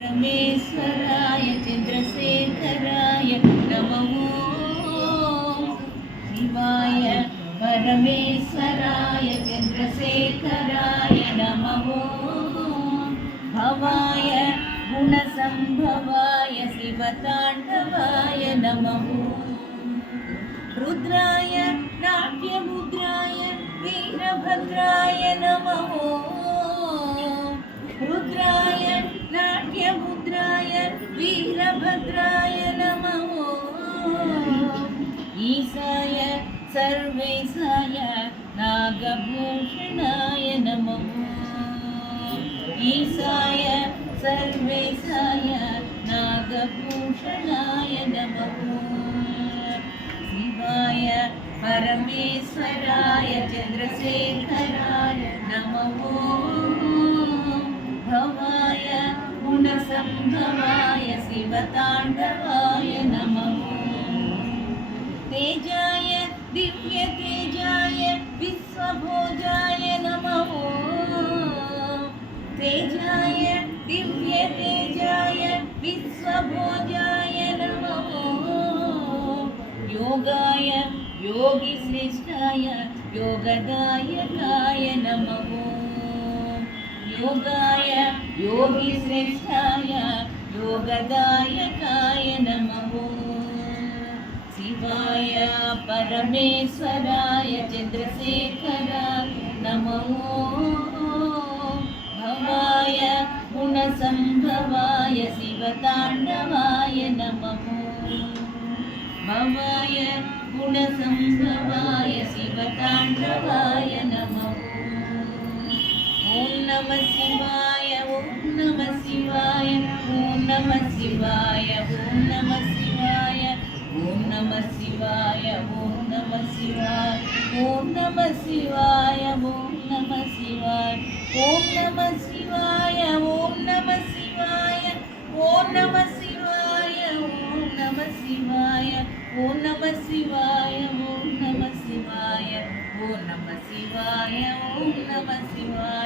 परमेश्वराय चन्द्रशेखराय नमः शिवाय परमेश्वराय चन्द्रशेखराय नमः भवाय गुणसम्भवाय शिवताण्डवाय नमः रुद्राय नाट्यमुद्राय वीरभद्राय नमः रुद्राय नाट्यमुद्राय वीरभद्राय नमः ईशाय सर्वेशाय नागभूषणाय नमः ईशाय सर्वेशाय नागभूषणाय नमः शिवाय परमेश्वराय चन्द्रशेखराय नमः भवाय गुणसम्भवाय शिवताण्डवाय नमः तेजाय दिव्यतेजाय विश्वभोजाय नमः तेजाय दिव्यतेजाय विश्वभोजाय नमः योगाय योगिश्रेष्ठाय योगदायकाय नमः योगाय योगिश्रेष्ठाय योगदायकाय नमः शिवाय परमेश्वराय चन्द्रशेखराय नमः भवाय गुणसम्भवाय शिवताण्डवाय नमः भवाय गुणसम्भवाय शिवताण्डवाय नमः ॐ नमः शिवाय ॐ नमः शिवाय ॐ नमः शिवाय ॐ नमः शिवाय ॐ नमः शिवाय ॐ नमः शिवाय ॐ नमः शिवाय ॐ नमः शिवाय ॐ नमः शिवाय ॐ नमः शिवाय ॐ नमः शिवाय ॐ नमः शिवाय ॐ नमः शिवाय ॐ नमः शिवाय ॐ नमः शिवाय ॐ नमः शिवाय